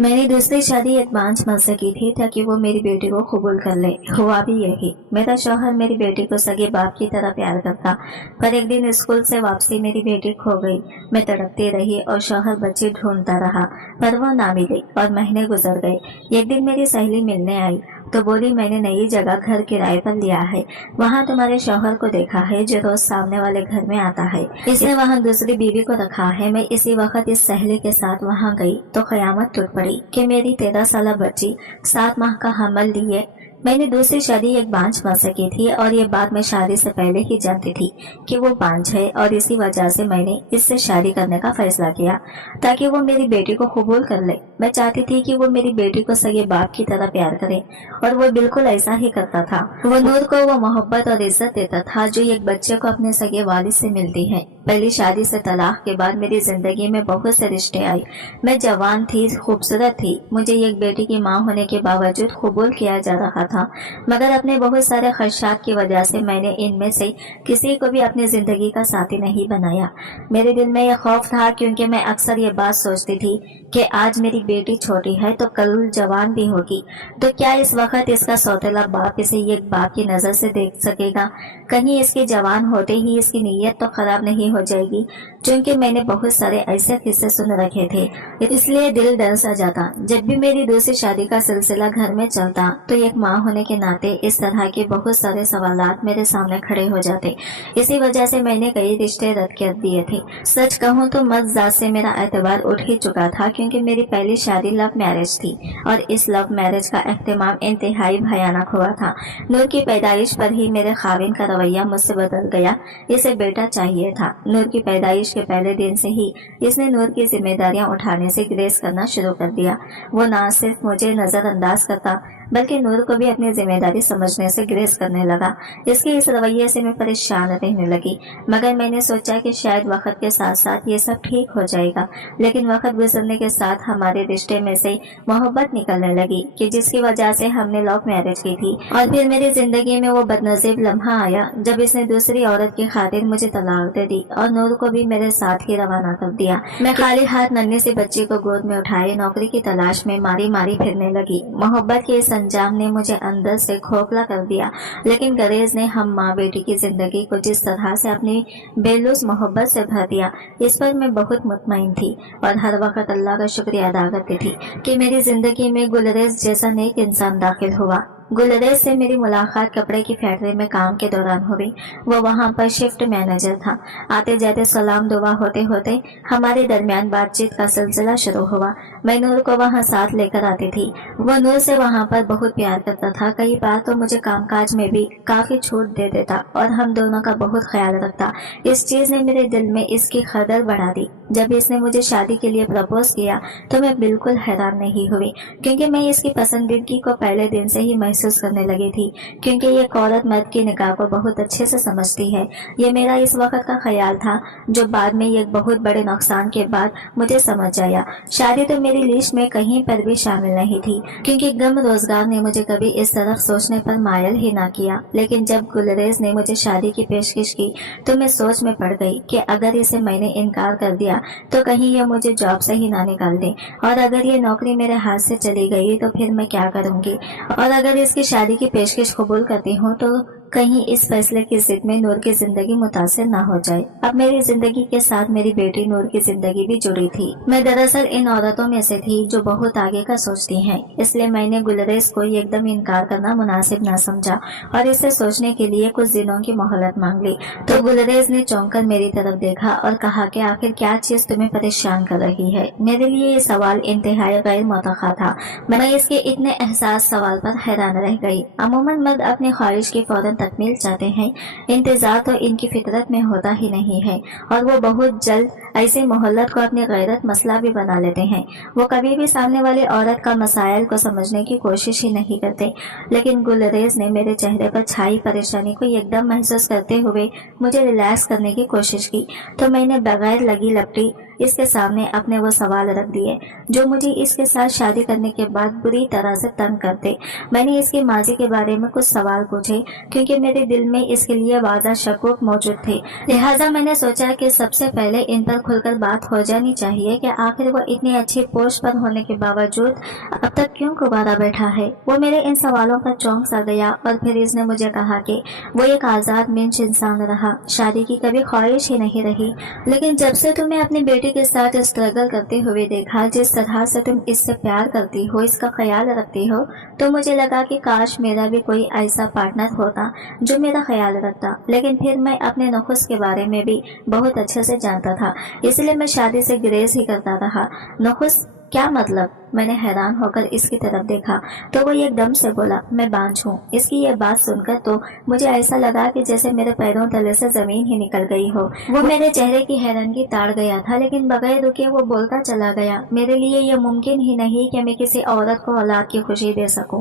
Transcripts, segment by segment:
मैंने दूसरी शादी एक बांझ मल से की थी ताकि वो मेरी बेटी को कबूल कर ले। हुआ भी यही। मेरा शौहर मेरी बेटी को सगे बाप की तरह प्यार करता, पर एक दिन स्कूल से वापसी मेरी बेटी खो गई। मैं तड़पती रही और शौहर बच्ची ढूंढता रहा, पर वो ना मिली और महीने गुजर गए। एक दिन मेरी सहेली मिलने आई तो बोली, मैंने नई जगह घर किराए पर लिया है, वहाँ तुम्हारे शौहर को देखा है जो रोज सामने वाले घर में आता है। इसने वहाँ दूसरी बीवी को रखा है। मैं इसी वक्त इस सहेली के साथ वहाँ गई तो कयामत टूट पड़ी कि मेरी 13 साल बच्ची 7 माह का हमल लिए। मैंने दूसरी शादी एक बांझ मल से की थी और ये बात मैं शादी से पहले ही जानती थी कि वो बांझ है, और इसी वजह से मैंने इससे शादी करने का फैसला किया ताकि वो मेरी बेटी को कबूल कर ले। मैं चाहती थी कि वो मेरी बेटी को सगे बाप की तरह प्यार करे, और वो बिल्कुल ऐसा ही करता था। वो नूर को वो मोहब्बत और इज्जत देता था जो एक बच्चे को अपने सगे वालिद से मिलती है। पहली शादी से तलाक के बाद मेरी जिंदगी में बहुत से रिश्ते आए। मैं जवान थी, खूबसूरत थी, मुझे एक बेटी की माँ होने के बावजूद कबूल किया जा रहा था, मगर अपने बहुत सारे खदशात की वजह से मैंने इनमें से किसी को भी अपनी जिंदगी का साथी नहीं बनाया। मेरे दिल में यह खौफ था क्योंकि मैं अक्सर ये बात सोचती थी कि आज मेरी बेटी छोटी है तो कल जवान भी होगी, तो क्या इस वक्त इसका सौतेला बाप इसे एक बाप की नजर से देख सकेगा? कहीं इसके जवान होते ही इसकी नीयत तो खराब नहीं हो जाएगी? क्योंकि मैंने बहुत सारे ऐसे किस्से सुन रखे थे, इसलिए दिल डर सा जाता। जब भी मेरी दूसरी शादी का सिलसिला घर में चलता तो एक माँ होने के नाते इस तरह के बहुत सारे सवालात मेरे सामने खड़े हो जाते। इसी वजह से मैंने कई रिश्ते रद्द कर दिए थे। सच कहूँ तो मर्द जात से मेरा एतबार उठ ही चुका था, क्योंकि मेरी पहली शादी लव मैरिज थी और इस लव मैरिज का एहतमाम इंतहाई भयानक हुआ था। नूर की पैदाइश पर ही मेरे खाविन का रवैया मुझसे बदल गया। इसे बेटा चाहिए था। नूर की पैदाइश के पहले दिन से ही इसने नूर की जिम्मेदारियां उठाने से ग्रेस करना शुरू कर दिया। वो न सिर्फ मुझे नजरअंदाज करता बल्कि नूर को भी अपनी जिम्मेदारी समझने से ग्रेस करने लगा। इसके इस रवैये से मैं परेशान रहने लगी, मगर मैंने सोचा कि शायद वक्त के साथ साथ ये सब ठीक हो जाएगा। लेकिन वक्त गुजरने के साथ हमारे रिश्ते में से मोहब्बत निकलने लगी कि जिसकी वजह से हमने लव मैरिज की थी। और फिर मेरी जिंदगी में वो बदनसीब लम्हा आया जब इसने दूसरी औरत की खातिर मुझे तलाक दे दी और नूर को भी मेरे साथ ही रवाना कर दिया। मैं खाली हाथ नन्ही सी बच्ची को गोद में उठाए नौकरी की तलाश में मारी मारी फिरने लगी। मोहब्बत के इस अंजाम ने मुझे अंदर से खोखला कर दिया, लेकिन गरेज ने हम माँ बेटी की जिंदगी को जिस तरह से अपनी बेलुस मोहब्बत से भर दिया, इस पर मैं बहुत मुतमईन थी और हर वक्त अल्लाह का शुक्रिया अदा करती थी कि मेरी जिंदगी में गुलरेज जैसा नेक इंसान दाखिल हुआ। गुलरेज से मेरी मुलाकात कपड़े की फैक्ट्री में काम के दौरान हुई। वो वहाँ पर शिफ्ट मैनेजर था। आते जाते सलाम दुआ होते होते हमारे दरमियान बातचीत का सिलसिला शुरू हुआ। मैं नूर को वहाँ साथ लेकर आती थी। वो नूर से वहाँ पर बहुत प्यार करता था। कई बार तो मुझे कामकाज में भी काफी छूट दे देता और हम दोनों का बहुत ख्याल रखता। इस चीज ने मेरे दिल में इसकी कदर बढ़ा दी। जब इसने मुझे शादी के लिए प्रपोज किया तो मैं बिल्कुल हैरान नहीं हुई, क्योंकि मैं इसकी पसंदीदगी को पहले दिन से ही महसूस करने लगी थी, क्योंकि ये औरत मर्द की निगाह को बहुत अच्छे से समझती है। ये मेरा इस वक्त का ख्याल था जो बाद में एक बहुत बड़े नुकसान के बाद मुझे समझ आया। शादी तो मेरी लिस्ट में कहीं पर भी शामिल नहीं थी, क्योंकि गम रोजगार ने मुझे कभी इस तरफ सोचने पर मायल ही ना किया। लेकिन जब गुलरेज ने मुझे शादी की पेशकश की तो मैं सोच में पड़ गई कि अगर इसे मैंने इनकार कर दिया तो कहीं ये मुझे जॉब से ही ना निकाल दे, और अगर ये नौकरी मेरे हाथ से चली गई तो फिर मैं क्या करूंगी, और अगर इसकी शादी की पेशकश कबूल करती हूँ तो कहीं इस फैसले की जिद में नूर की जिंदगी मुतासिर ना हो जाए। अब मेरी जिंदगी के साथ मेरी बेटी नूर की जिंदगी भी जुड़ी थी। मैं दरअसल इन औरतों में से थी जो बहुत आगे का सोचती हैं, इसलिए मैंने गुलरेज को एकदम इनकार करना मुनासिब ना समझा और इसे सोचने के लिए कुछ दिनों की मोहलत मांग ली। तो गुलरेज ने चौंक कर मेरी तरफ देखा और कहा कि आखिर क्या चीज तुम्हें परेशान कर रही है। मेरे लिए ये सवाल इंतहाई गैर मुतवक्का था। मैं इसके इतने एहसास सवाल पर हैरान रह गई। अमूमन मर्द अपनी ख्वाहिश की फौरन तकमील चाहते हैं, इंतजार तो इनकी फितरत में होता ही नहीं है, और वो बहुत जल्द ऐसे मोहल्लत को अपनी गैरत मसला भी बना लेते हैं। वो कभी भी सामने वाली औरत का मसाइल को समझने की कोशिश ही नहीं करते। लेकिन गुलरेज ने मेरे चेहरे पर छाई परेशानी को एकदम महसूस करते हुए मुझे रिलैक्स करने की कोशिश की, तो मैंने बगैर लगी लपटी اس کے سامنے اپنے وہ سوال رکھ دیے جو مجھے اس کے ساتھ شادی کرنے کے بعد بری طرح سے تنگ کرتے۔ میں نے اس کے ماضی کے بارے میں کچھ سوال پوچھے کیونکہ میرے دل میں اس کے لیے واضح شکوک موجود تھے، لہٰذا میں نے سوچا کہ سب سے پہلے ان پر کھل کر بات ہو جانی چاہیے کہ آخر وہ اتنی اچھی پوسٹ پر ہونے کے باوجود اب تک کیوں گبارا بیٹھا ہے۔ وہ میرے ان سوالوں پر چونک سا گیا اور پھر اس نے مجھے کہا کہ وہ ایک آزاد منش انسان رہا، شادی کی کبھی خواہش ہی نہیں رہی، لیکن جب سے تمہیں اپنی بیٹی کے ساتھ اسٹرگل کرتے ہوئے دیکھا، جس طرح سے تم اس سے پیار کرتی ہو، اس کا خیال رکھتی ہو، تو مجھے لگا کہ کاش میرا بھی کوئی ایسا پارٹنر ہوتا جو میرا خیال رکھتا۔ لیکن پھر میں اپنے نخس کے بارے میں بھی بہت اچھے سے جانتا تھا، اس لیے میں شادی سے گریز ہی کرتا رہا۔ نخس کیا مطلب؟ میں نے حیران ہو کر اس کی طرف دیکھا تو وہ ایک دم سے بولا، میں بانجھ ہوں۔ اس کی یہ بات سن کر تو مجھے ایسا لگا کہ جیسے میرے پیروں تلے سے زمین ہی نکل گئی ہو۔ وہ میرے چہرے کی حیرانگی تاڑ گیا تھا، لیکن بغیر رکے وہ بولتا چلا گیا، میرے لیے یہ ممکن ہی نہیں کہ میں کسی عورت کو اولاد کی خوشی دے سکوں۔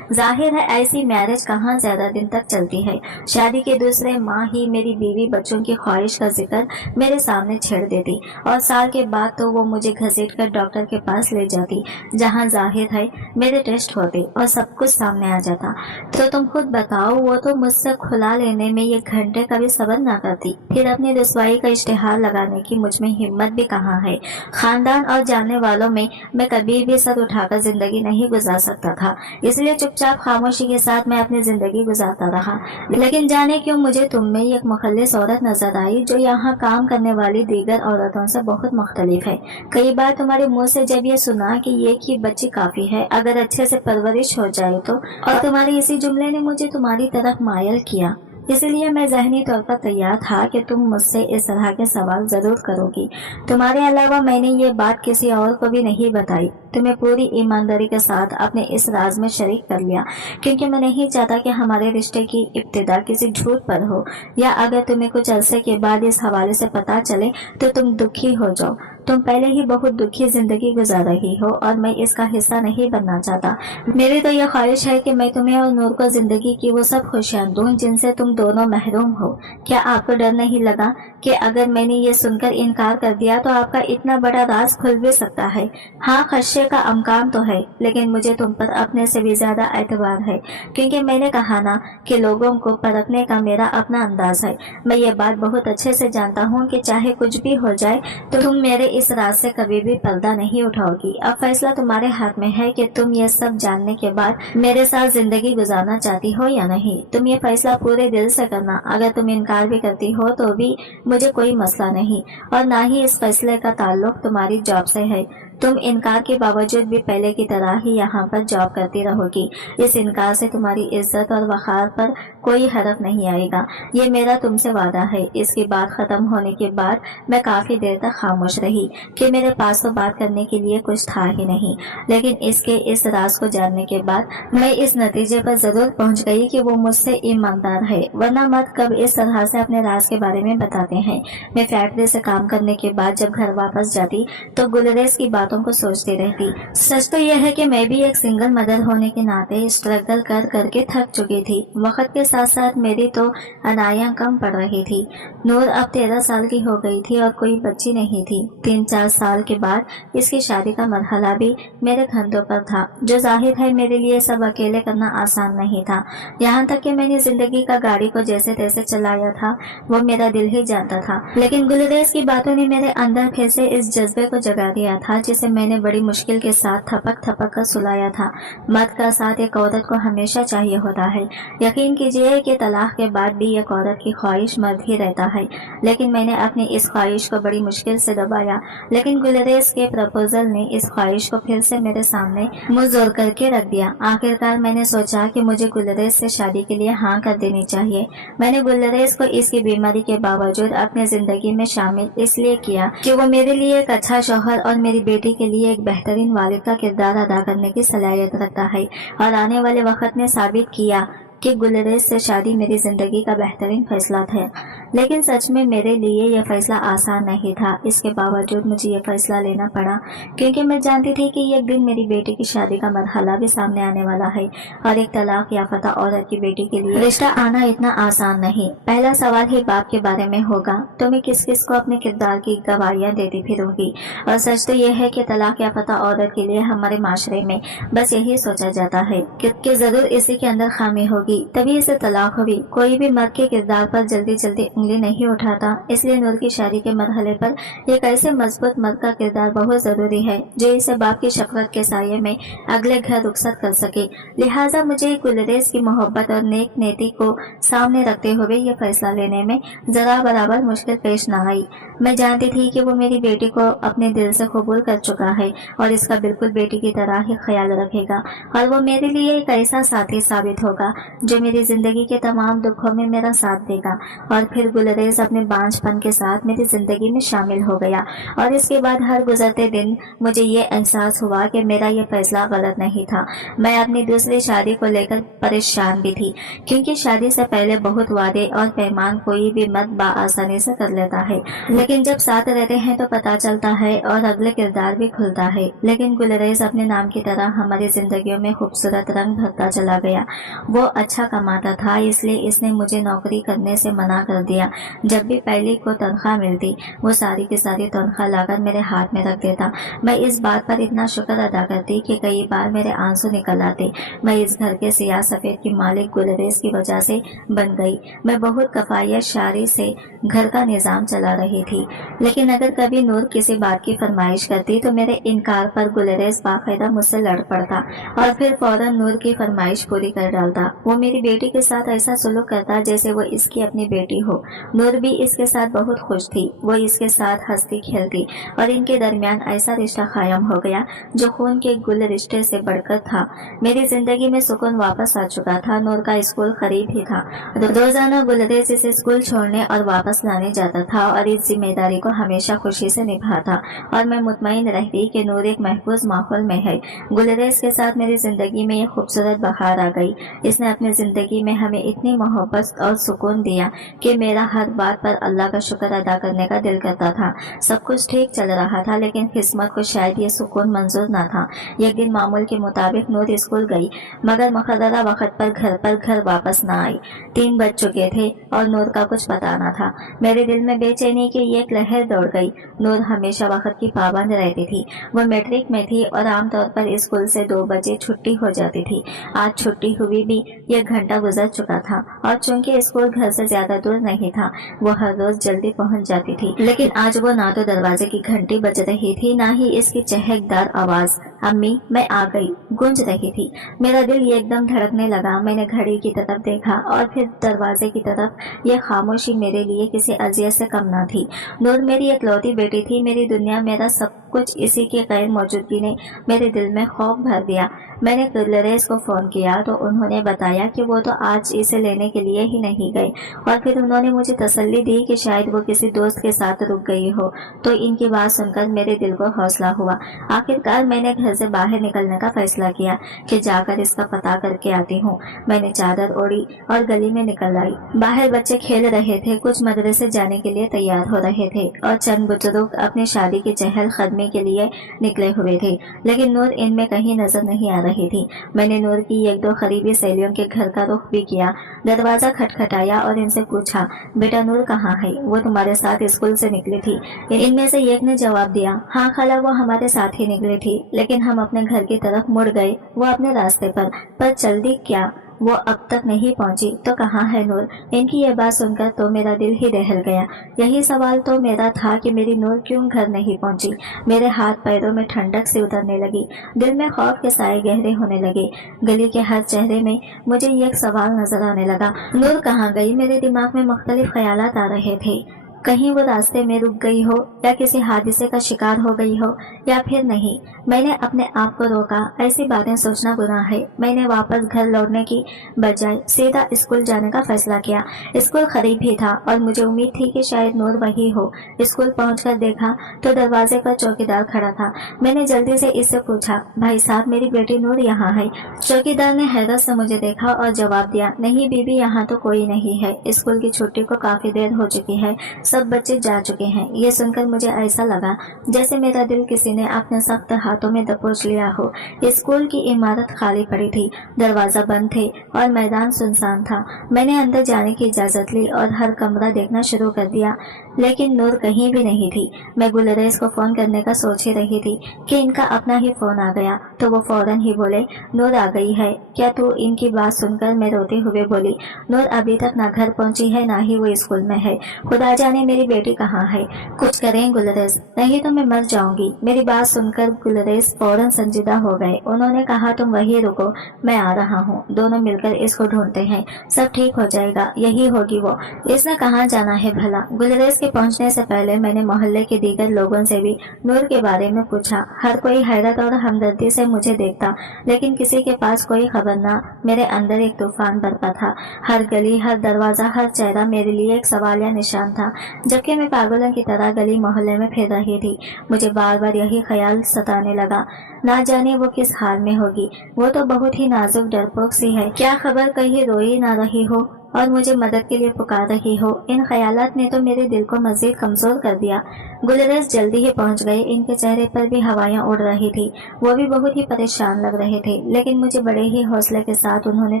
ظاہر ہے ایسی میرج کہاں زیادہ دن تک چلتی ہے۔ شادی کے دوسرے ماہ ہی میری بیوی بچوں کی خواہش کا ذکر میرے سامنے چھیڑ دیتی اور سال کے بعد تو وہ مجھے گھسیٹ کر ڈاکٹر کے پاس لے جاتی، جہاں ظاہر ہے میرے ٹیسٹ ہوتے اور سب کچھ سامنے آ جاتا۔ تو تم خود بتاؤ، وہ تو مجھ سے کھلا لینے میں ایک گھنٹے کا بھی صبر نہ کرتی، پھر اپنی رسوائی کا اشتہار لگانے کی مجھ میں ہمت بھی کہاں ہے۔ خاندان اور جاننے والوں میں کبھی بھی سر اٹھا کر زندگی نہیں گزار سکتا تھا، اس لیے چپ چاپ خاموشی کے ساتھ میں اپنی زندگی گزارتا رہا۔ لیکن جانے کیوں مجھے تم میں ایک مخلص عورت نظر آئی جو یہاں کام کرنے والی دیگر عورتوں سے بہت مختلف ہے۔ کئی بار تمہارے منہ سے جب یہ سنا کہ ایک ہی بچی کافی ہے اگر اچھے سے پرورش ہو جائے تو، اور تمہاری اسی جملے نے مجھے تمہاری طرف مائل کیا، اسی لیے میں ذہنی طور پر تیار تھا کہ تم مجھ سے اس طرح کے سوال ضرور کرو گی۔ تمہارے علاوہ میں نے یہ بات کسی اور کو بھی نہیں بتائی، تمہیں پوری ایمانداری کے ساتھ اپنے اس راز میں شریک کر لیا، کیونکہ میں نہیں چاہتا کہ ہمارے رشتے کی ابتدا کسی جھوٹ پر ہو، یا اگر تمہیں کچھ عرصے کے بعد اس حوالے سے پتہ چلے تو تم دکھی ہو جاؤ۔ تم پہلے ہی بہت دکھی زندگی گزار رہی ہو اور میں اس کا حصہ نہیں بننا چاہتا۔ میری تو یہ خواہش ہے کہ میں تمہیں اور نور کو زندگی کی وہ سب خوشیاں دوں جن سے تم دونوں محروم ہو۔ کیا آپ کو ڈر نہیں لگا کہ اگر میں نے یہ سن کر انکار کر دیا تو آپ کا اتنا بڑا راز کھل بھی سکتا ہے؟ ہاں، خدشے کا امکان تو ہے، لیکن مجھے تم پر اپنے سے بھی زیادہ اعتبار ہے، کیونکہ میں نے کہا نا کہ لوگوں کو پرکھنے کا میرا اپنا انداز ہے۔ میں یہ بات بہت اچھے سے جانتا ہوں کہ چاہے کچھ بھی ہو جائے تو تم میرے اس راز سے کبھی بھی پردہ نہیں اٹھاؤ گی۔ اب فیصلہ تمہارے ہاتھ میں ہے کہ تم یہ سب جاننے کے بعد میرے ساتھ زندگی گزارنا چاہتی ہو یا نہیں۔ تم یہ فیصلہ پورے دل سے کرنا، اگر تم انکار بھی کرتی ہو تو بھی مجھے کوئی مسئلہ نہیں، اور نہ ہی اس فیصلے کا تعلق تمہاری جاب سے ہے۔ تم انکار کے باوجود بھی پہلے کی طرح ہی یہاں پر جاب کرتی رہو گی، اس انکار سے تمہاری عزت اور وقار پر کوئی حرف نہیں آئے گا، یہ میرا تم سے وعدہ ہے۔ اس کی بات ختم ہونے کے بعد میں کافی دیر تک خاموش رہی کہ میرے پاس تو بات کرنے کے لیے کچھ تھا ہی نہیں، لیکن اس کے اس راز کو جاننے کے بعد میں اس نتیجے پر ضرور پہنچ گئی کہ وہ مجھ سے ایماندار ہے، ورنہ مرد کب اس طرح سے اپنے راز کے بارے میں بتاتے ہیں۔ میں فیکٹری سے کام کرنے کے بعد جب گھر واپس جاتی تو گلریز کی باتوں کو سوچتی رہتی۔ سچ تو یہ ہے کہ میں بھی ایک سنگل مدر ہونے کے ناطے اسٹرگل کر کے تھک چکی تھی۔ وقت کے ساتھ ساتھ میری تو ادائیاں کم پڑ رہی تھی۔ نور اب 13 سال کی ہو گئی تھی اور کوئی بچی نہیں تھی۔ 3-4 سال کے بعد اس کی شادی کا مرحلہ بھی میرے کندھوں پر تھا، جو ظاہر ہے میرے لیے سب اکیلے کرنا آسان نہیں تھا۔ یہاں تک کہ میں نے زندگی کا گاڑی کو جیسے تیسے چلایا تھا وہ میرا دل ہی جانتا تھا، لیکن گلریز کی باتوں نے میرے اندر پھر سے اس جذبے کو جگا دیا تھا جسے میں نے بڑی مشکل کے ساتھ تھپک کر سلایا تھا۔ مرد کا ساتھ ایک عورت کو ہمیشہ چاہیے ہوتا ہے۔ یقین کیجیے کہ طلاق کے بعد بھی ایک عورت کی خواہش مرد ہی رہتا ہے، لیکن میں نے اپنی اس خواہش کو بڑی مشکل سے دبایا، لیکن گلریز کے پرپوزل نے اس خواہش کو پھر سے میرے سامنے منہ زور کر کے رکھ دیا۔ آخرکار میں نے سوچا کہ مجھے گلریز سے شادی کے لیے ہاں کر دینی چاہیے۔ میں نے گلریز کو اس کی بیماری کے باوجود اپنے زندگی میں شامل اس لیے کیا کہ وہ میرے لیے ایک اچھا شوہر اور میری بیٹی کے لیے ایک بہترین والد کا کردار ادا کرنے کی صلاحیت رکھتا ہے، اور آنے والے وقت نے ثابت کیا کہ गुलरेज से शादी मेरी जिंदगी का बेहतरीन फैसला था, लेकिन सच में मेरे लिए यह फैसला आसान नहीं था। इसके बावजूद मुझे यह फैसला लेना पड़ा क्योंकि मैं जानती थी कि एक दिन मेरी बेटी की शादी का मरहला भी सामने आने वाला है और एक तलाक याफ्ता औरत की बेटी के लिए रिश्ता आना इतना आसान नहीं। पहला सवाल ही बाप के बारे में होगा तो मैं किस किस को अपने किरदार की गवाहियां देती फिरूंगी। और सच तो यह है कि तलाक याफ्ता औरत के लिए हमारे माशरे में बस यही सोचा जाता है कि जरूर इसी के अंदर खामी होगी तभी इसे तलाक हुई। कोई भी मर्द के किरदार पर जल्दी जल्दी उंगली नहीं उठाता, इसलिए नूर की शादी के मरहले पर एक ऐसे मजबूत मर्द का किरदार बहुत जरूरी है जो इसे बाप की शफकत के साये में अगले घर रुखसत कर सके। लिहाजा मुझे गुलरेज की मोहब्बत और नेक नीति को सामने रखते हुए यह फैसला लेने में जरा बराबर मुश्किल पेश न आई। मैं जानती थी कि वो मेरी बेटी को अपने दिल से कबूल कर चुका है और इसका बिल्कुल बेटी की तरह ही ख्याल रखेगा और वो मेरे लिए एक ऐसा साथी साबित होगा जो मेरी जिंदगी के तमाम दुखों में मेरा साथ देगा। और फिर गुलरेज अपने बांझपन के साथ मेरी जिंदगी में शामिल हो गया और इसके बाद हर गुजरते दिन मुझे ये एहसास हुआ कि मेरा ये फैसला गलत नहीं था। मैं अपनी दूसरी शादी को लेकर परेशान भी थी क्योंकि शादी से पहले बहुत वादे और पैमान कोई भी मर्द बाआसानी से कर लेता है, लेकिन जब साथ रहते हैं तो पता चलता है और अगले किरदार भी खुलता है। लेकिन गुलरेज अपने नाम की तरह हमारी जिंदगियों में खूबसूरत रंग भरता चला गया। वो अच्छा कमाता था इसलिए इसने मुझे नौकरी करने से मना कर दिया। जब भी पहली को तनख्वाह मिलती वो सारी की सारी तनख्वाह लाकर मेरे हाथ में रख देता। मैं इस बात पर इतना शुक्र अदा करती कि कई बार मेरे आंसू निकल आते। मैं इस घर के सियाह सफेद की मालिक गुलरेज की वजह से बन गई। मैं बहुत कफायत शारी से घर का निजाम चला रही थी, लेकिन अगर कभी नूर किसी बात की फरमाइश करती तो मेरे इनकार पर गुलरेज बाकायदा मुझसे लड़ पड़ता और फिर फौरन नूर की फरमाइश पूरी कर डालता। वो मेरी बेटी के साथ ऐसा सलूक करता जैसे वो इसकी अपनी बेटी हो। नूर भी इसके साथ बहुत खुश थी। वो इसके साथ हंसती खेलती और इनके दरमियान ऐसा रिश्ता कायम हो गया जो खून के गुल रिश्ते से बढ़कर था। मेरी जिंदगी में सुकून वापस आ चुका था। नूर का स्कूल करीब ही था। रोजाना गुलरेज इसे स्कूल छोड़ने और वापस लाने जाता था और इस जिम्मेदारी को हमेशा खुशी से निभाता और मैं मुतमईन रहती कि नूर एक महफूज माहौल में है। गुलरेज के साथ मेरी जिंदगी में एक खूबसूरत बहार आ गई। इसने अपनी जिंदगी में हमें इतनी मोहब्बत और सुकून दिया कि मेरा हर बात पर अल्लाह का शुक्र अदा करने का दिल करता था। सब कुछ ठीक चल रहा था, लेकिन किस्मत को शायद ये सुकून मंजूर न था। एक दिन मामूल के मुताबिक नूर स्कूल गई, मगर मुकर्ररा वक्त पर घर वापस न आई। 3 बज चुके थे और नूर का कुछ पता न था। मेरे दिल में बेचैनी की एक लहर दौड़ गई। नूर हमेशा वक्त की पाबंद रहती थी। वो मैट्रिक में थी और आमतौर पर स्कूल से 2 बजे छुट्टी हो जाती थी। आज छुट्टी हुई भी 1 घंटा गुजर चुका था और चूंकि स्कूल घर से ज्यादा दूर नहीं था, वो हर रोज जल्दी पहुंच जाती थी। लेकिन आज वो ना तो दरवाजे की घंटी बज रही थी, ना ही इसकी चहकदार आवाज अम्मी मैं आ गई गूंज रही थी। मेरा दिल एकदम धड़कने लगा। मैंने घड़ी की तरफ देखा और फिर दरवाजे की तरफ। यह खामोशी मेरे लिए किसी अजियत से कम न थी। नूर मेरी इकलौती बेटी थी, मेरी दुनिया, मेरा सब कुछ। इसी की गैर मौजूदगी ने मेरे दिल में खौफ भर दिया। मैंने गुलरेज को फोन किया तो उन्होंने बताया कि वो तो आज इसे लेने के लिए ही नहीं गए और फिर उन्होंने मुझे तसल्ली दी कि शायद वो किसी दोस्त के साथ रुक गई हो। तो इनकी बात सुनकर मेरे दिल को हौसला हुआ। आखिरकार मैंने घर से बाहर निकलने का फैसला किया कि जाकर इसका पता करके आती हूँ। मैंने चादर ओढ़ी और गली में निकल आई। बाहर बच्चे खेल रहे थे, कुछ मदरसे जाने के लिए तैयार हो रहे थे और चंद बुजुर्ग अपनी शादी की चहल कदमी के लिए निकले हुए थे, लेकिन नूर इनमें कहीं नजर नहीं आ रही थी। मैंने नूर की 1-2 करीबी सहेलियों के घर का रुख भी किया। दरवाजा खटखटाया और इनसे पूछा, बेटा नूर कहाँ है? वो तुम्हारे साथ स्कूल से निकली थी? इनमें से एक ने जवाब दिया, हाँ खाला वो हमारे साथ ही निकली थी, लेकिन हम अपने घर की तरफ मुड़ गए। वो अपने रास्ते पर चल दी क्या? वो अब तक नहीं पहुंची तो कहाँ है नूर? इनकी ये बात सुनकर तो मेरा दिल ही दहल गया। यही सवाल तो मेरा था कि मेरी नूर क्यों घर नहीं पहुंची। मेरे हाथ पैरों में ठंडक से उतरने लगी। दिल में खौफ के साए गहरे होने लगे। गली के हर चेहरे में मुझे ये एक सवाल नजर आने लगा, नूर कहाँ गई? मेरे दिमाग में मुख्तलिफ ख्यालात आ रहे थे। कहीं वो रास्ते में रुक गई हो या किसी हादसे का शिकार हो गई हो या फिर नहीं। मैंने अपने आप को रोका, ऐसी बातें सोचना गुनाह है। मैंने वापस घर लौटने की बजाय सीधा स्कूल जाने का फैसला किया। स्कूल करीब ही था और मुझे उम्मीद थी कि शायद नूर वही हो। स्कूल पहुंचकर देखा तो दरवाजे पर चौकीदार खड़ा था। मैंने जल्दी से इससे पूछा, भाई साहब मेरी बेटी नूर यहाँ है। चौकीदार ने हैरत से मुझे देखा और जवाब दिया, नहीं बीबी यहाँ तो कोई नहीं है। स्कूल की छुट्टी को काफी देर हो चुकी है, सब बच्चे जा चुके हैं। ये सुनकर मुझे ऐसा लगा जैसे मेरा दिल किसी ने अपने सख्त हाथों में दबोच लिया हो। स्कूल की इमारत खाली पड़ी थी, दरवाजा बंद थे और मैदान सुनसान था। मैंने अंदर जाने की इजाजत ली और हर कमरा देखना शुरू कर दिया, लेकिन नूर कहीं भी नहीं थी। मैं गुलरेज को फोन करने का सोच ही रही थी कि इनका अपना ही फोन आ गया, तो वो फौरन ही बोले, नूर आ गई है क्या तू? इनकी बात सुनकर मैं रोते हुए बोली, नूर अभी तक ना घर पहुंची है ना ही वो स्कूल में है। खुदा जाने मेरी बेटी कहाँ है, कुछ करें गुलरेज, नहीं तो मैं मर जाऊंगी। मेरी बात सुनकर गुलरेज फौरन संजीदा हो गए। उन्होंने कहा, तुम वहीं रुको, मैं आ रहा हूँ, दोनों मिलकर इसको ढूंढते हैं, सब ठीक हो जाएगा, यही होगी वो। इसने कहाँ जाना है भला? गुलरेज के पहुंचने से पहले मैंने मोहल्ले के दीगर लोगों से भी नूर के बारे में पूछा। हर कोई हैरत और हमदर्दी से मुझे देखता, लेकिन किसी के पास कोई खबर ना। मेरे अंदर एक तूफान बरपा था। हर गली, हर दरवाजा, हर चेहरा मेरे लिए एक सवाल या निशान था। जबकि मैं पागलों की तरह गली मोहल्ले में फिर रही थी, मुझे बार बार यही ख्याल सताने लगा, ना जाने वो किस हाल में होगी। वो तो बहुत ही नाजुक डरपोक सी है, क्या खबर कहीं रोई ना रही हो और मुझे मदद के लिए पुकार रही हो। इन ख्यालात ने तो मेरे दिल को मजीद कमजोर कर दिया। गुलरेज जल्दी ही पहुंच गए। इनके चेहरे पर भी हवाएं उड़ रही थी, वो भी बहुत ही परेशान लग रहे थे, लेकिन मुझे बड़े ही हौसले के साथ उन्होंने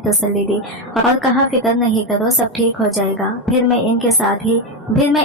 तसल्ली दी और कहा, फिक्र नहीं करो, सब ठीक हो जाएगा। फिर मैं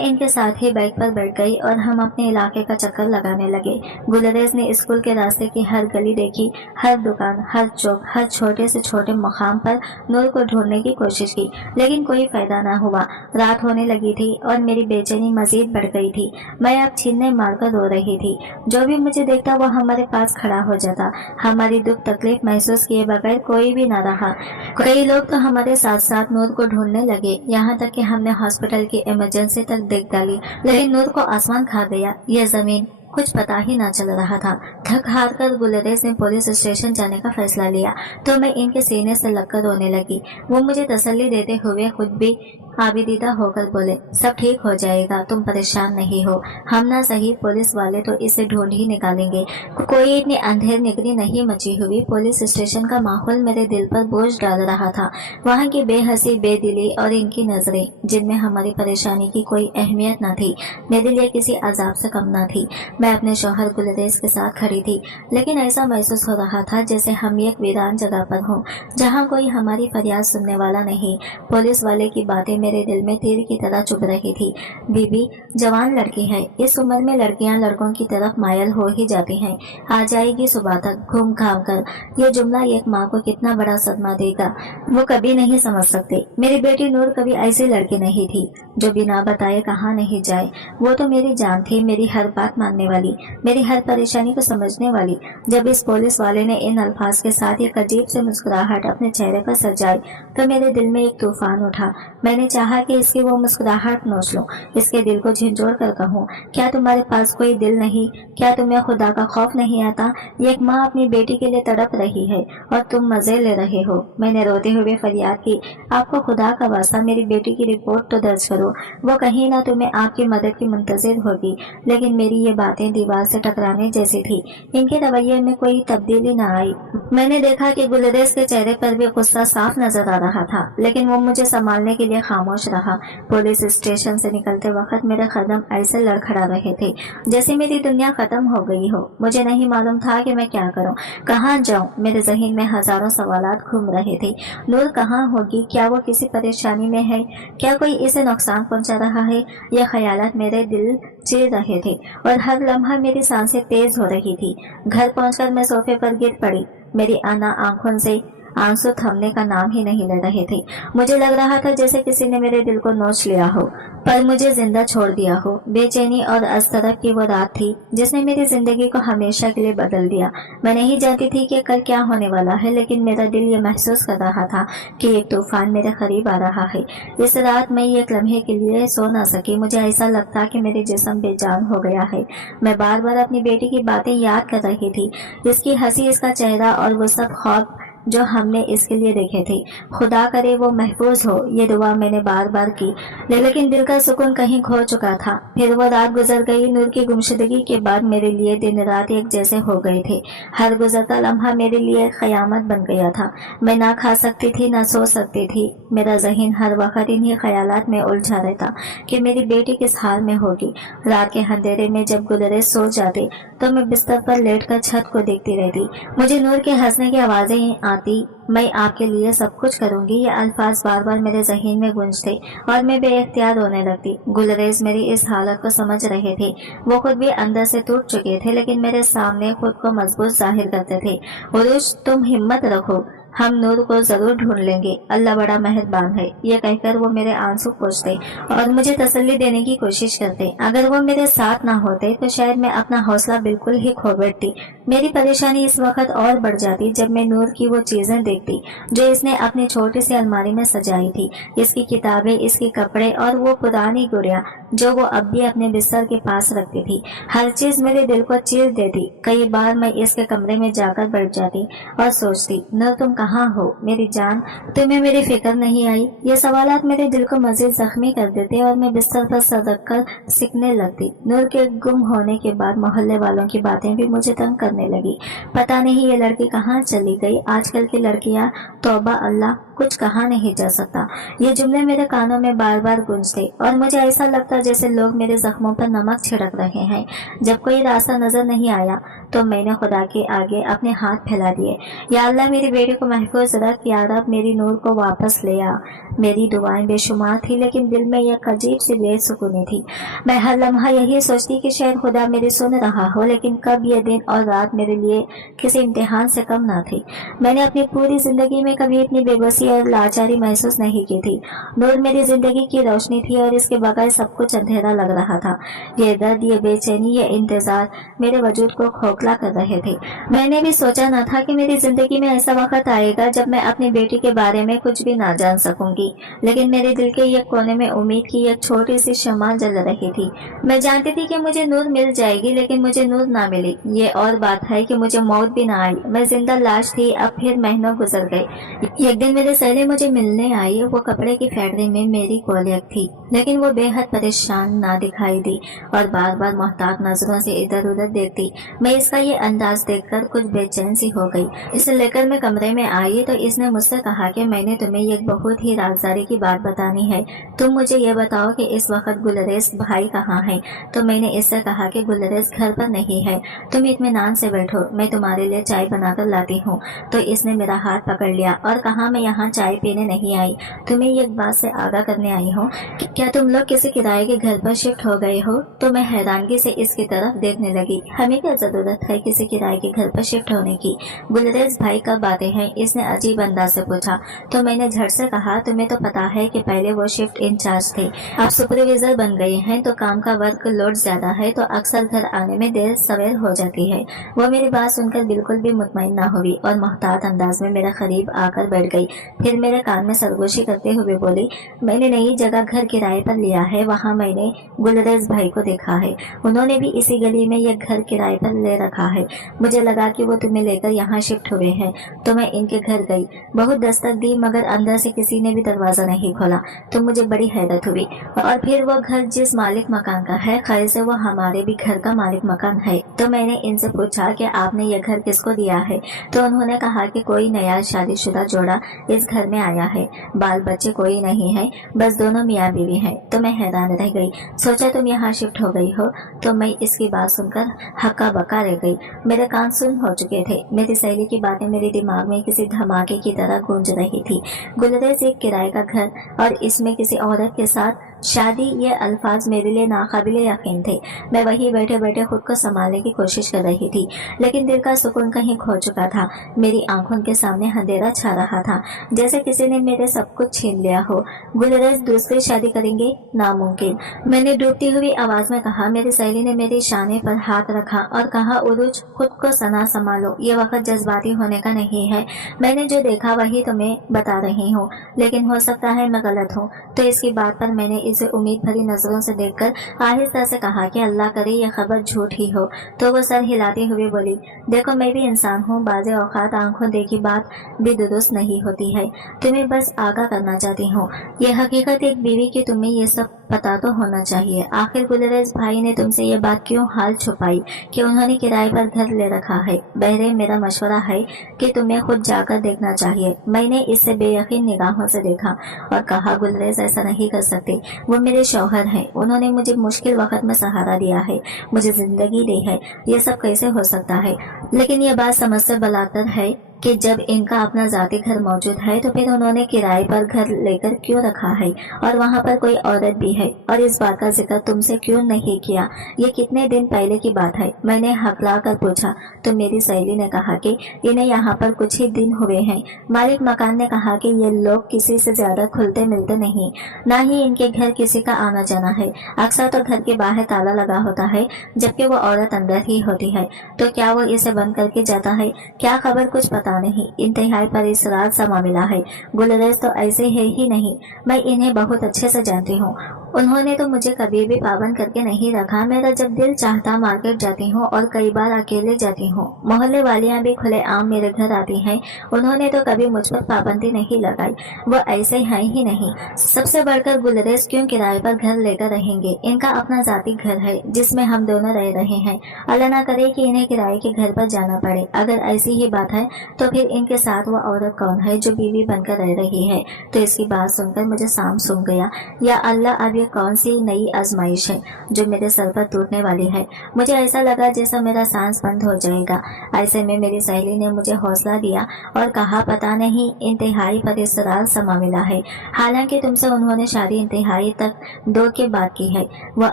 इनके साथ ही बाइक पर बैठ गई और हम अपने इलाके का चक्कर लगाने लगे। गुलरेज ने स्कूल के रास्ते की हर गली देखी, हर दुकान, हर चौक, हर छोटे से छोटे मकाम पर नूर को ढूंढने की कोशिश की, लेकिन कोई फायदा ना हुआ। रात होने लगी थी और मेरी बेचैनी मजीद बढ़ गई थी। मैं अब छीने मारकर रो रही थी। जो भी मुझे देखता वो हमारे पास खड़ा हो जाता। हमारी दुख तकलीफ महसूस किए बगैर कोई भी न रहा। कई लोग तो हमारे साथ साथ नूर को ढूंढने लगे, यहाँ तक कि हमने हॉस्पिटल की इमरजेंसी तक देख डाली, लेकिन नूर को आसमान खा गया, यह जमीन, कुछ पता ही ना चल रहा था। थक हार कर गुलरेज ने पुलिस स्टेशन जाने का फैसला लिया तो मैं इनके सीने से लगकर रोने लगी। वो मुझे तसल्ली देते हुए खुद भी आबिदीदा होकर बोले, सब ठीक हो जाएगा, तुम परेशान नहीं हो, हम ना सही पुलिस वाले तो इसे ढूंढ ही निकालेंगे। कोई इतनी अंधेर निगरी नहीं मची हुई। पुलिस स्टेशन का माहौल मेरे दिल पर बोझ डाल रहा था। वहाँ की बेहसी, बेदिली और इनकी नजरें, जिनमें हमारी परेशानी की कोई अहमियत न थी, मेरे लिए किसी अजाब से कम न थी। मैं अपने शौहर गुलरेज के साथ खड़ी थी, लेकिन ऐसा महसूस हो रहा था जैसे हम एक वीरान जगह पर हों, जहाँ कोई हमारी फरियाद सुनने वाला नहीं। पुलिस वाले की बातें मेरे दिल में तीर की तरह चुभ रही थी। बीबी जवान लड़की है, इस उम्र में लड़कियां लड़कों की तरफ मायल हो ही जाती हैं। आ जाएगी सुबह तक घूम घाम कर। ये जुमला एक माँ को कितना बड़ा सदमा देगा, वो कभी नहीं समझ सकते। मेरी बेटी नूर कभी ऐसी लड़की नहीं थी जो बिना बताए कहाँ नहीं जाए। वो तो मेरी जान थी, मेरी हर बात मानने वाली, मेरी हर परेशानी को समझने वाली। जब इस पुलिस वाले ने इन अल्फाज के साथ एक अजीब से मुस्कुराहट अपने चेहरे पर सजाई तो मेरे दिल में एक तूफान उठा। मैंने चाहा कि इसकी वो मुस्कुराहट नोच लूं, इसके दिल को झिंझोड़ कर कहूं, क्या तुम्हारे पास कोई दिल नहीं? क्या तुम्हें खुदा का खौफ नहीं आता? एक माँ अपनी बेटी के लिए तड़प रही है और तुम मजे ले रहे हो। मैंने रोते हुए फरियाद की, आपको खुदा का वास्ता मेरी बेटी की रिपोर्ट तो दर्ज करो, वो कहीं ना तुम्हें आपकी मदद की मुंतजिर होगी। लेकिन मेरी ये बातें दीवार से टकराने जैसी थी। इनके रवैये में कोई तब्दीली न आई। मैंने देखा कि गुलरेज के चेहरे पर भी गुस्सा साफ नजर आ रहा था, लेकिन वो मुझे संभालने के लिए खामोश रहा। पुलिस स्टेशन से निकलते वक्त मेरे कदम ऐसे लड़खड़ा रहे थे जैसे मेरी दुनिया खत्म हो गई हो। मुझे नहीं मालूम था कि मैं क्या करूं, कहाँ जाऊं। मेरे जहन में हजारों सवालात घूम रहे थे। नूर कहाँ होगी? क्या वो किसी परेशानी में है? क्या कोई इसे नुकसान पहुंचा रहा है? ये ख्यालात मेरे दिल चीर रहे थे और हर लम्हा मेरी सांसें तेज हो रही थी। घर पहुंचकर मैं सोफे पर गिर पड़ी। मेरी आना आंखों से आंसू थमने का नाम ही नहीं ले रहे थे। मुझे लग रहा था जैसे किसी ने मेरे दिल को नोच लिया हो, पर मुझे जिंदा छोड़ दिया हो। बेचैनी और अस्तरब की वो रात थी जिसने मेरी जिंदगी को हमेशा के लिए बदल दिया। मैं नहीं जानती थी कि कल क्या होने वाला है, लेकिन मेरा दिल ये महसूस कर रहा था कि एक तूफान मेरे करीब आ रहा है। इस रात मैं एक लम्हे के लिए सो न सकी। मुझे ऐसा लगता कि मेरे जिस्म बेजान हो गया है। मैं बार बार अपनी बेटी की बातें याद कर रही थी, इसकी हंसी, इसका चेहरा और वो सब ख्वाब जो हमने इसके लिए देखे थे। खुदा करे वो महफूज हो, ये दुआ मैंने बार बार की, लेकिन दिल का सुकून कहीं खो चुका था। फिर वो रात गुजर गई। नूर की गुमशुदगी के बाद मेरे लिए दिन रात एक जैसे हो गए थे। हर गुजरता लम्हा मेरे लिए क़यामत बन गया था। मैं ना खा सकती थी, ना सो सकती थी। मेरा ज़हन हर वक्त इन्हीं ख्यालात में उलझा रहता कि मेरी बेटी किस हाल में होगी। रात के अंधेरे में जब गुलरेज सो जाते तो मैं बिस्तर पर लेटकर छत को देखती रहती। मुझे नूर के हंसने की आवाज़ें आती, मैं आपके लिए सब कुछ करूंगी। ये अल्फाज बार बार मेरे ज़हन में गूंजते और मैं बेइख्तियार रोने लगती। गुलरेज मेरी इस हालत को समझ रहे थे। वो खुद भी अंदर से टूट चुके थे, लेकिन मेरे सामने खुद को मजबूत जाहिर करते थे। उरुज, तुम हिम्मत रखो, हम नूर को जरूर ढूंढ लेंगे, अल्लाह बड़ा मेहरबान है। ये कहकर वो मेरे आंसू पोंछते और मुझे तसल्ली देने की कोशिश करते। अगर वो मेरे साथ ना होते तो शायद मैं अपना हौसला बिल्कुल ही खो बैठती। मेरी परेशानी इस वक्त और बढ़ जाती जब मैं नूर की वो चीजें देखती जो इसने अपनी छोटी सी अलमारी में सजाई थी। इसकी किताबें, इसके कपड़े और वो पुरानी गुड़िया जो वो अब भी अपने बिस्तर के पास रखती थी। हर चीज मेरे दिल को चीर देती। कई बार मैं इसके कमरे में जाकर बैठ जाती और सोचती, नूर तुम कहाँ हो मेरी जान, तुम्हें मेरी फिक्र नहीं आई। ये सवालात मेरे दिल को मजीद जख्मी कर देते और मैं बिस्तर पर सर रखकर सीखने लगती। नूर के गुम होने के बाद मोहल्ले वालों की बातें भी मुझे तंग करने लगी। पता नहीं ये लड़की कहाँ चली गई। आजकल की लड़कियां, तौबा अल्लाह, कुछ कहा नहीं जा सकता। ये जुमले मेरे कानों में बार बार गूंजते और मुझे ऐसा लगता जैसे लोग मेरे जख्मों पर नमक छिड़क रहे हैं। जब कोई रास्ता नजर नहीं आया तो मैंने खुदा के आगे अपने हाथ फैला दिए। या अल्लाह, मेरी बेटी को महफूज रख, या रब मेरी नूर को वापस ले आ। मेरी दुआएं बेशुमार थी, लेकिन दिल में एक अजीब सी बेसुकूनी थी। मैं हर लम्हा यही सोचती कि शायद खुदा मेरी सुन रहा हो, लेकिन कब ये दिन और रात मेरे लिए किसी इम्तिहान से कम ना थी। मैंने अपनी पूरी जिंदगी में कभी इतनी बेबसी और लाचारी महसूस नहीं की थी। नूर मेरी जिंदगी की रोशनी थी और इसके बगैर सब कुछ अंधेरा लग रहा था। ये दर्द, ये बेचैनी, ये इंतजार मेरे वजूद को खोखला कर रहे थे। मैंने भी सोचा न था कि मेरी जिंदगी में ऐसा वक्त आएगा जब मैं अपनी बेटी के बारे में कुछ भी ना जान सकूंगी, लेकिन मेरे दिल के एक कोने में उम्मीद की एक छोटी सी शम्मा जल रही थी। मैं जानती थी कि मुझे नूर मिल जाएगी, लेकिन मुझे नूर ना मिली। ये और बात है कि मुझे मौत भी ना आई। मैं जिंदा लाश थी। अब फिर महीनों गुजर गए। एक दिन मेरे सहेली मुझे मिलने आई। वो कपड़े की फैक्ट्री में मेरी कोलियक थी, लेकिन वो बेहद परेशान ना दिखाई दी और बार बार मोहताज नजरों से इधर उधर देखती। मैं इसका ये अंदाज देखकर कुछ बेचैन सी हो गई। इसे लेकर मैं कमरे में आई तो इसने मुझसे कहा कि मैंने तुम्हें एक बहुत ही राजदारी की बात बतानी है। तुम मुझे ये बताओ कि इस वक्त गुलरेज भाई कहाँ है। तो मैंने इससे कहा कि गुलरेज घर पर नहीं है, तुम इत्मीनान से बैठो, मैं तुम्हारे लिए चाय बनाकर लाती हूँ। तो इसने मेरा हाथ पकड़ लिया और कहा, मैं यहाँ चाय पीने नहीं आई, तुम्हें एक बात से आगाह करने आई हूँ। क्या तुम लोग किसी किराए के घर पर शिफ्ट हो गए हो? तो मैं हैरानगी से इसकी तरफ देखने लगी। हमें क्या जरूरत है किसी किराए के घर पर शिफ्ट होने की? गुलरेज भाई कब आते हैं? इसने अजीब अंदाज से पूछा। तो मैंने झट से कहा, तुम्हें तो पता है कि पहले वो शिफ्ट इंचार्ज थे, अब सुपरवाइजर बन गए हैं, तो काम का वर्क लोड ज्यादा है, तो अक्सर घर आने में देर सवेर हो जाती है। वो मेरी बात सुनकर बिल्कुल भी मुतमईन ना हुई और मोहतात अंदाज में मेरे करीब आकर बैठ गई। फिर मेरे कान में सरगोशी करते हुए बोली, मैंने नई जगह घर किराए पर लिया है, वहाँ मैंने गुलरेज भाई को देखा है। उन्होंने भी इसी गली में यह घर किराए पर ले रखा है। मुझे लगा कि वो तुम्हें लेकर यहाँ शिफ्ट हुए हैं, तो मैं इनके घर गई। बहुत दस्तक दी, मगर अंदर से किसी ने भी दरवाजा नहीं खोला। तो मुझे बड़ी हैरत हुई। और फिर वो घर जिस मालिक मकान का है, खैर से वो हमारे भी घर का मालिक मकान है। तो मैंने इनसे पूछा कि आपने ये घर किसको दिया है? तो उन्होंने कहा कि कोई नया शादीशुदा जोड़ा इस घर में आया है, बाल बच्चे कोई नहीं है, बस दोनों मियाँ बीवी हैं। तो मैं हैरान रह गई। सोचा तुम यहाँ शिफ्ट हो गई हो? तो मैं इसकी बात सुनकर हक्का बक्का रह गई। मेरे कान सुन हो चुके थे। मेरी सहेली की बातें मेरे दिमाग में किसी धमाके की तरह गूंज रही थी। गुलरेज एक किराए का घर और इसमें किसी औरत के साथ शादी, ये अल्फाज मेरे लिए नाकाबिल यकीन थे। मैं वही बैठे बैठे खुद को संभालने की कोशिश कर रही थी, लेकिन दिल का सुकून कहीं खो चुका था। मेरी आंखों के सामने अंधेरा छा रहा था, जैसे किसी ने मेरे सब कुछ छीन लिया हो। गुलरेज दूसरी शादी करेंगे? नामुमकिन, मैंने डूबती हुई आवाज में कहा। मेरी सहेली ने मेरे शाने पर हाथ रखा और कहा, उरुज, खुद को सना संभालो, ये वक्त जज्बाती होने का नहीं है। मैंने जो देखा वही तुम्हें बता रही हूँ, लेकिन हो सकता है मैं गलत हूँ। तो इसकी बात पर मैंने इसे उम्मीद भरी नजरों से देखकर आहिस्ता से कहा कि अल्लाह करे ये खबर झूठ ही हो। तो वो सर हिलाती हुई बोली, देखो मैं भी इंसान हूँ, बाज़ औक़ात आंखों देखी बात भी दुरुस्त नहीं होती है। तुम्हें बस आगाह करना चाहती हूँ, ये हकीकत एक बीवी की तुम्हें ये सब पता तो होना चाहिए। आखिर गुलरेज भाई ने तुमसे ये बात क्यों हाल छुपाई कि उन्होंने किराए पर घर ले रखा है? बहरे मेरा मशवरा है कि तुम्हें खुद जाकर देखना चाहिए। मैंने इसे बेयकीन निगाहों से देखा और कहा, गुलरेज ऐसा नहीं कर सकते, वो मेरे शौहर हैं, उन्होंने मुझे मुश्किल वक्त में सहारा दिया है, मुझे जिंदगी दी है, ये सब कैसे हो सकता है? लेकिन ये बात समझ से बलातर है कि जब इनका अपना जाती घर मौजूद है तो फिर उन्होंने किराए पर घर लेकर क्यों रखा है, और वहाँ पर कोई औरत भी है, और इस बात का जिक्र तुमसे क्यों नहीं किया? ये कितने दिन पहले की बात है? मैंने हकला कर पूछा तो मेरी सहेली ने कहा कि इन्हें यहाँ पर कुछ ही दिन हुए हैं। मालिक मकान ने कहा कि ये लोग किसी से ज्यादा खुलते मिलते नहीं, ना ही इनके घर किसी का आना जाना है। अक्सर तो घर के बाहर ताला लगा होता है, जबकि वो औरत अंदर ही होती है। तो क्या वो इसे बंद करके जाता है? क्या खबर, कुछ पता नहीं। इंतहाई परेशान सा मामला है। गुलरेज तो ऐसे है ही नहीं, मैं इन्हें बहुत अच्छे से जानती हूँ। उन्होंने तो मुझे कभी भी पाबंद करके नहीं रखा। मेरा जब दिल चाहता मार्केट जाती हूँ और कई बार अकेले जाती हूँ। मोहल्ले वालियाँ भी खुले आम मेरे घर आती हैं, उन्होंने तो कभी मुझ पर पाबंदी नहीं लगाई। वो ऐसे हैं ही नहीं। सबसे बढ़कर गुलरेज क्यों किराए पर घर लेकर रहेंगे? इनका अपना जाती घर है जिसमें हम दोनों रह रहे हैं। अल्लाह ना करे कि इन्हें किराए के घर पर जाना पड़े। अगर ऐसी ही बात है तो फिर इनके साथ वो औरत कौन है जो बीवी बनकर रह रही है? तो इसकी बात सुनकर मुझे सांप सूंघ गया। या अल्लाह, अब ये कौन सी नई आजमाइश है जो मेरे सर पर टूटने वाली है? मुझे ऐसा लगा जैसा मेरा सांस बंद हो जाएगा। ऐसे में मेरी सहेली ने मुझे हौसला दिया और कहा, पता नहीं, इंतहाई परेशान सा मामला है। हालांकि तुमसे उन्होंने शादी इंतहाई तक दो के बाद की है। वो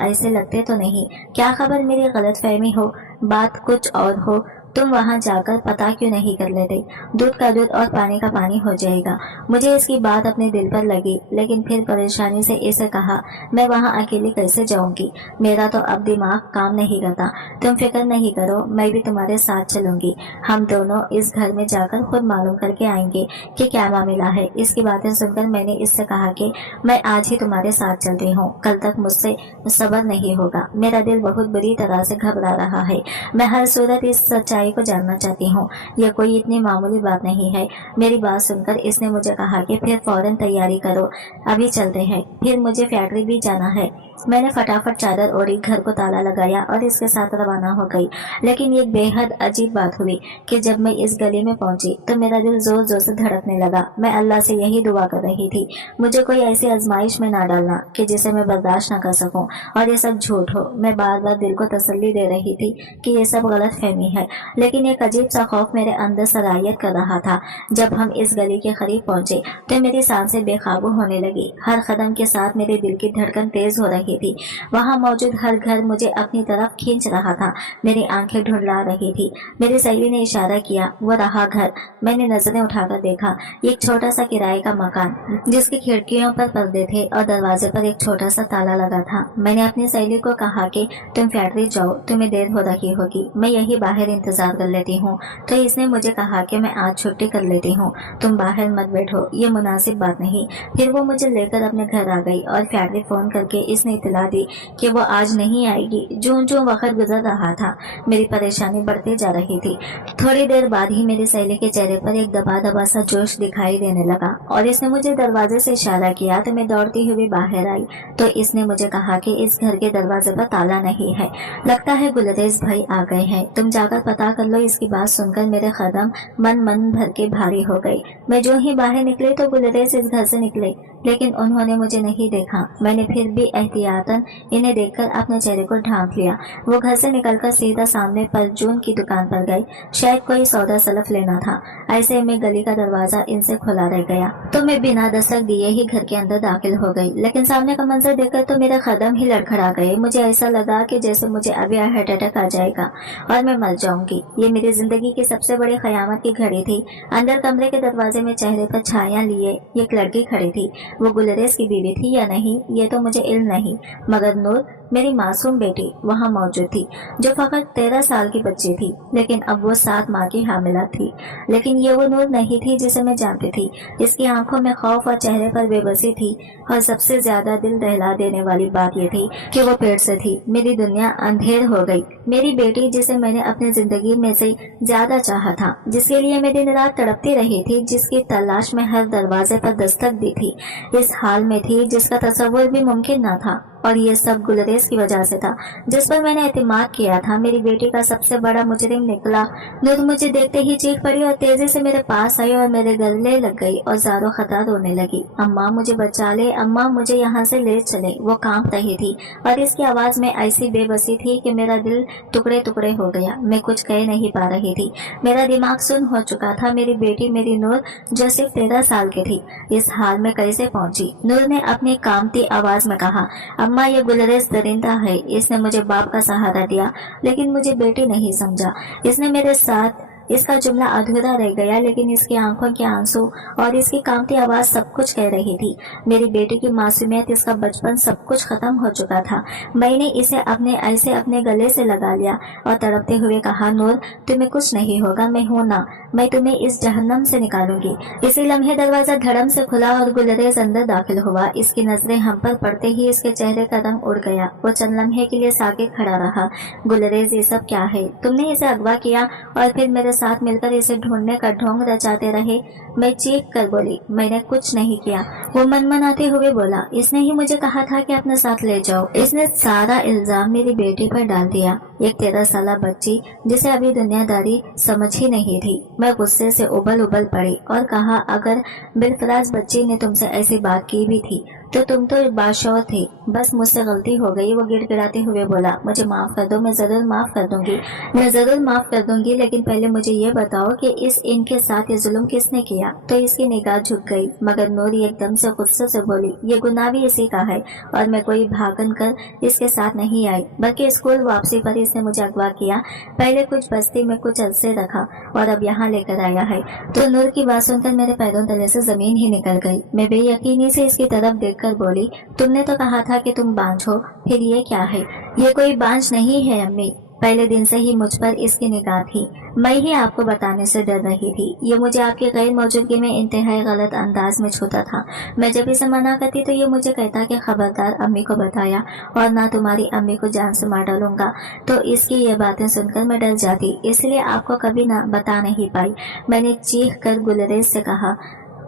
ऐसे लगते तो नहीं। क्या खबर मेरी गलतफहमी हो, बात कुछ और हो। तुम वहां जाकर पता क्यों नहीं कर लेते? दूध का दूध और पानी का पानी हो जाएगा। मुझे इसकी बात अपने दिल पर लगी, लेकिन फिर परेशानी से इसे कहा, मैं वहां अकेली कैसे जाऊंगी? मेरा तो अब दिमाग काम नहीं करता। तुम फिक्र नहीं करो, मैं भी तुम्हारे साथ चलूंगी। हम दोनों इस घर में जाकर खुद मालूम करके आएंगे कि क्या मामला है। इसकी बातें सुनकर मैंने इससे कहा कि मैं आज ही तुम्हारे साथ चलती हूँ, कल तक मुझसे सब्र नहीं होगा। मेरा दिल बहुत बुरी तरह से घबरा रहा है। मैं हर सूरत इस सच्चाई को जानना चाहती हूँ। यह कोई इतनी मामूली बात नहीं है। मेरी बात सुनकर इसने मुझे कहा कि फिर फौरन तैयारी करो, अभी चलते हैं। फिर मुझे फैक्ट्री भी जाना है। मैंने फटाफट चादर ओढ़ी, घर को ताला लगाया और इसके साथ रवाना हो गई। लेकिन एक बेहद अजीब बात हुई कि जब मैं इस गली में पहुंची तो मेरा दिल जोर जोर से धड़कने लगा। मैं अल्लाह से यही दुआ कर रही थी, मुझे कोई ऐसी आजमाइश में ना डालना कि जिसे मैं बर्दाश्त न कर सकूं और ये सब झूठ हो। मैं बार बार दिल को तसल्ली दे रही थी कि ये सब गलत फहमी है, लेकिन एक अजीब सा खौफ मेरे अंदर सरायत कर रहा था। जब हम इस गली के करीब पहुंचे तो मेरी सांसें बेकाबू होने लगी। हर कदम के साथ मेरे दिल की धड़कन तेज हो रही थी। वहां मौजूद हर घर मुझे अपनी तरफ खींच रहा था, मेरी आंखें ढुंढला रही थी। मेरी सहेली ने इशारा किया, वो रहा घर। मैंने नजरें उठाकर देखा, एक छोटा सा किराए का मकान जिसकी खिड़कियों पर पर्दे थे और दरवाजे पर एक छोटा सा ताला लगा था। मैंने अपनी सहेली को कहा कि तुम फैक्ट्री जाओ, तुम्हें देर हो रही होगी, मैं यही बाहर इंतजार कर लेती हूँ। तो इसने मुझे कहा कि मैं आज छुट्टी कर लेती हूँ, तुम बाहर मत बैठो, ये मुनासिब बात नहीं। फिर वो मुझे लेकर अपने घर आ गई और फैक्ट्री फोन करके इसने इतला दी कि वो आज नहीं आएगी। जो जो वक्त गुजर रहा था मेरी परेशानी बढ़ती जा रही थी। थोड़ी देर बाद ही मेरी सहेली के चेहरे पर एक दबा दबा सा जोश दिखाई देने लगा और इसने मुझे दरवाजे से इशारा किया तो मैं दौड़ती हुई बाहर आई। तो इसने मुझे कहा कि इस घर के दरवाजे पर ताला नहीं है, लगता है गुलरेज भाई आ गए हैं, तुम जाकर पता पता कर लो। इसकी बात सुनकर मेरे कदम मन भर के भारी हो गई। मैं जो ही बाहर निकली तो गुलरेज इस घर से निकले, लेकिन उन्होंने मुझे नहीं देखा। मैंने फिर भी एहतियातन इन्हें देखकर अपने चेहरे को ढांक लिया। वो घर से निकलकर सीधा सामने परचून की दुकान पर गई। शायद कोई सौदा सलफ लेना था। ऐसे में गली का दरवाजा इनसे खुला रह गया तो मैं बिना दस्तक दिए ही घर के अंदर दाखिल हो गई। लेकिन सामने का मंजर देखकर तो मेरे कदम ही लड़खड़ा गए। मुझे ऐसा लगा कि जैसे मुझे अभी हार्ट अटैक आ जाएगा और मैं मर जाऊंगी। ये मेरी जिंदगी की सबसे बड़ी कयामत की घड़ी थी। अंदर कमरे के दरवाजे में चेहरे पर छाया लिए एक लड़की खड़ी थी। वो गुलरेज की बीवी थी या नहीं ये तो मुझे इल्म नहीं, मगर नूर मेरी मासूम बेटी वहाँ मौजूद थी, जो फकत 13 साल की बच्ची थी, लेकिन अब वो 7 माह की हामिला थी। लेकिन ये वो नूर नहीं थी जिसे मैं जानती थी। इसकी आंखों में खौफ और चेहरे पर बेबसी थी, और सबसे ज्यादा दिल दहला देने वाली बात ये थी कि वो पेट से थी। मेरी दुनिया अंधेर हो गई। मेरी बेटी जिसे मैंने अपनी जिंदगी में से ज्यादा चाहा था, जिसके लिए मैं दिन रात तड़पती रही थी, जिसकी तलाश में हर दरवाजे पर दस्तक दी थी, इस हाल में थी जिसका तस्वुर भी मुमकिन न था। और ये सब गुलरेज की वजह से था, जिस पर मैंने एतमाद किया था। मेरी बेटी का सबसे बड़ा मुजरिम निकला। नूर मुझे देखते ही चीख पड़ी और तेजी से मेरे पास आई और मेरे गले लग गई और ज़ारो खतरा रोने लगी। अम्मा मुझे बचा ले, अम्मा मुझे यहाँ से ले चले। वो कांप रही थी और इसकी आवाज में ऐसी बेबसी थी कि मेरा दिल टुकड़े टुकड़े हो गया। मैं कुछ कह नहीं पा रही थी। मेरा दिमाग सुन्न हो चुका था। मेरी बेटी, मेरी नूर, जो सिर्फ 13 साल की थी, इस हाल में कैसे पहुंची? नूर ने अपनी कांपती आवाज में कहा, अम्मा ये गुलरेज दरिंदा है। इसने मुझे बाप का सहारा दिया, लेकिन मुझे बेटी नहीं समझा। इसने मेरे साथ। इसका जुमला अधूरा रह गया, लेकिन इसकी आंखों के आंसू और इसकी कांपती आवाज सब कुछ कह रही थी। मेरी बेटी की मासूमियत, इसका बचपन, सब कुछ खत्म हो चुका था। मैंने इसे अपने गले से लगा लिया और तड़पते हुए कहा, नूर तुम्हें कुछ नहीं होगा, मैं हूं ना, मैं तुम्हें इस जहन्नम से निकालूंगी। इसी लम्हे दरवाजा धड़म से खुला और गुलरेज अंदर दाखिल हुआ। इसकी नजरें हम पर पड़ते ही इसके चेहरे का रंग उड़ गया। वो चंद लम्हे के लिए साकित खड़ा रहा। गुलरेज ये सब क्या है? तुमने इसे अगवा किया और फिर मेरे साथ मिलकर इसे ढूंढने का ढोंग रचाते रहे। मैं चीख कर बोली, मैंने कुछ नहीं किया। वो मनमनाते हुए बोला, इसने ही मुझे कहा था कि अपने साथ ले जाओ। इसने सारा इल्जाम मेरी बेटी पर डाल दिया, एक 13 साल बच्ची जिसे अभी दुनियादारी समझ ही नहीं थी। मैं गुस्से से उबल पड़ी और कहा, अगर बिलफराज बच्ची ने तुमसे ऐसी बात की भी थी तो तुम तो बाशौर थे। बस मुझसे गलती हो गई। वो गिड़गिड़ाते हुए बोला, मुझे माफ कर दो, मैं जरूर माफ कर दूंगी, लेकिन पहले मुझे ये बताओ कि इनके साथ ये जुल्म किसने किया? तो इसकी निगाह झुक गई, मगर नूरी एकदम से गुस्से से बोली, ये गुनाह भी इसी का है और मैं कोई भागन कर इसके साथ नहीं आई, बल्कि स्कूल वापसी पर इसने मुझे अगवा किया। पहले कुछ बस्ती में कुछ अरसे रखा और अब यहाँ लेकर आया है। तो नूर की बात सुनकर मेरे पैरों तले से जमीन ही निकल गई। मैं बेयकीनी से इसकी तरफ देखकर बोली, तुमने तो कहा था कि तुम बांझ हो, फिर ये क्या है? ये कोई बांझ नहीं है अम्मी। पहले दिन से ही मुझ पर इसकी निगाह थी। मैं ही आपको बताने से डर रही थी। ये मुझे आपकी गैर मौजूदगी में इंतहाई गलत अंदाज में छूता था। मैं जब इसे मना करती तो ये मुझे कहता कि खबरदार अम्मी को बताया और ना तुम्हारी अम्मी को जान से मार डालूंगा। तो इसकी ये बातें सुनकर मैं डर जाती, इसलिए आपको कभी ना बता नहीं पाई। मैंने चीख कर गुलरेज से कहा,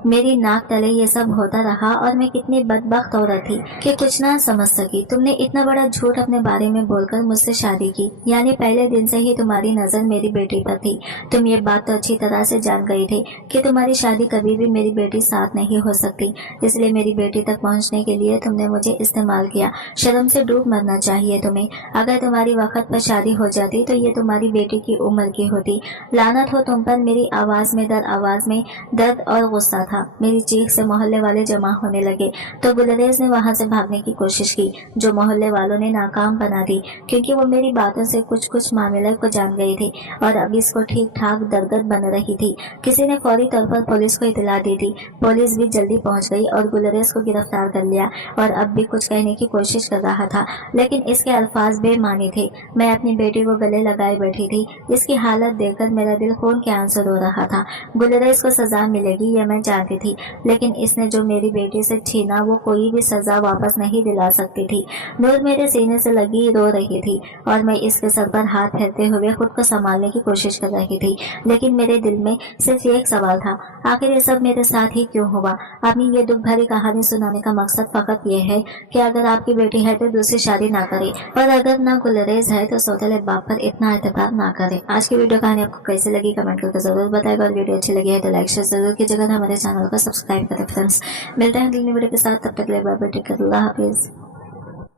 मेरी नाक तले ये सब होता रहा और मैं कितनी बदबख्त औरत थी कि कुछ ना समझ सकी। तुमने इतना बड़ा झूठ अपने बारे में बोलकर मुझसे शादी की, यानी पहले दिन से ही तुम्हारी नजर मेरी बेटी पर थी। तुम ये बात तो अच्छी तरह से जान गई थी कि तुम्हारी शादी कभी भी मेरी बेटी साथ नहीं हो सकती, इसलिए मेरी बेटी तक पहुंचने के लिए तुमने मुझे इस्तेमाल किया। शर्म से डूब मरना चाहिए तुम्हें। अगर तुम्हारी वक्त पर शादी हो जाती तो ये तुम्हारी बेटी की उम्र की होती। लानत हो तुम पर। मेरी आवाज में दर्द और गुस्सा था। मेरी चीख से मोहल्ले वाले जमा होने लगे तो गुलरेज ने वहां से भागने की कोशिश की, जो मोहल्ले वालों ने नाकाम बना दी, क्योंकि वो मेरी बातों से कुछ मामले को जान गई थी और अब इसको ठीक ठाक दरगत बन रही थी। किसी ने फौरी तौर पर पुलिस को इतला दी थी। पुलिस भी जल्दी पहुंच गई और गुलरेज को गिरफ्तार कर लिया और अब भी कुछ कहने की कोशिश कर रहा था, लेकिन इसके अल्फाज बेमानी थे। मैं अपनी बेटी को गले लगाए बैठी थी। इसकी हालत देखकर मेरा दिल खून के आंसू रो रहा था। गुलरेज को सजा मिलेगी ये मैं जानती थी, लेकिन इसने जो मेरी बेटी से छीना वो कोई भी सजा वापस नहीं दिला सकती थी। नूर मेरे सीने से लगी रो रही थी और मैं इसके सर पर हाथ फेरते हुए खुद को संभालने की कोशिश कर रही थी, लेकिन मेरे दिल में सिर्फ एक सवाल था, आखिर ये सब मेरे साथ ही क्यों हुआ। अपनी ये दुख भरी कहानी सुनाने का मकसद फकत ये है कि अगर आपकी बेटी है तो दूसरी शादी ना करे, और अगर ना गुलरेज है तो सौतेले बाप पर इतना एतबार ना करे। आज की वीडियो कहानी आपको कैसी लगी कमेंट करके जरूर बताएगा, और वीडियो अच्छी लगी है तो लाइक शेयर जरूर कीजिएगा, हमारे चैनल को सब्सक्राइब करें। फ्रेंड्स, मिलते हैं अगली वीडियो के साथ, तब तक के लिए बाय बाय, टेक केयर, अल्लाह हाफिज।